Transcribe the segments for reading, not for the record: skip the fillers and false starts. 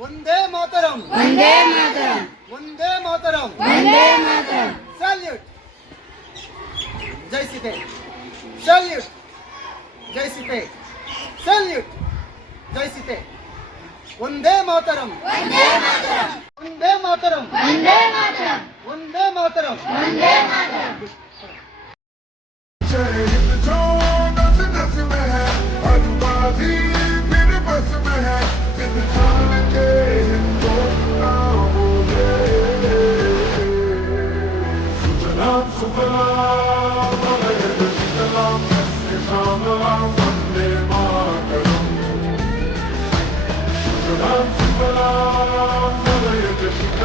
वंदे मातरम, वंदे मातरम, वंदे मातरम, वंदे मातरम, सैल्यूट, जय सीते, सैल्यूट, जय सीते, सैल्यूट, जय सीते, वंदे मातरम, वंदे मातरम, वंदे मातरम, वंदे मातरम, वंदे मातरम, वंदे मातरम।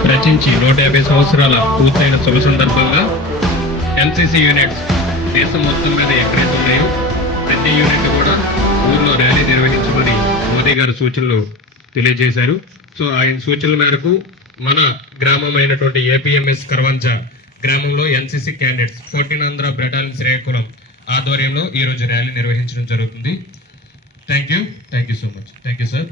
రచించి 150 సంవత్సరాల పూర్తయిన శుభ సందర్భంగా ఎన్సీసీ యూనిట్స్ దేశం మొత్తం మీద ఎక్కడైతే ఉన్నాయో ప్రతి యూనిట్ కూడా ఊర్లో ర్యాలీ నిర్వహించమని మోదీ గారు సూచనలు తెలియజేశారు. సో ఆయన సూచనల మేరకు మన గ్రామం అయినటువంటి ఏపీఎంఎస్ కర్వంచ గ్రామంలో ఎన్సీసీ క్యాండిడేట్స్ 14 ఆంధ్ర బెటాలియన్ శ్రేయకులం ఆధ్వర్యంలో ఈ రోజు ర్యాలీ నిర్వహించడం జరుగుతుంది. Thank you so much. Thank you sir.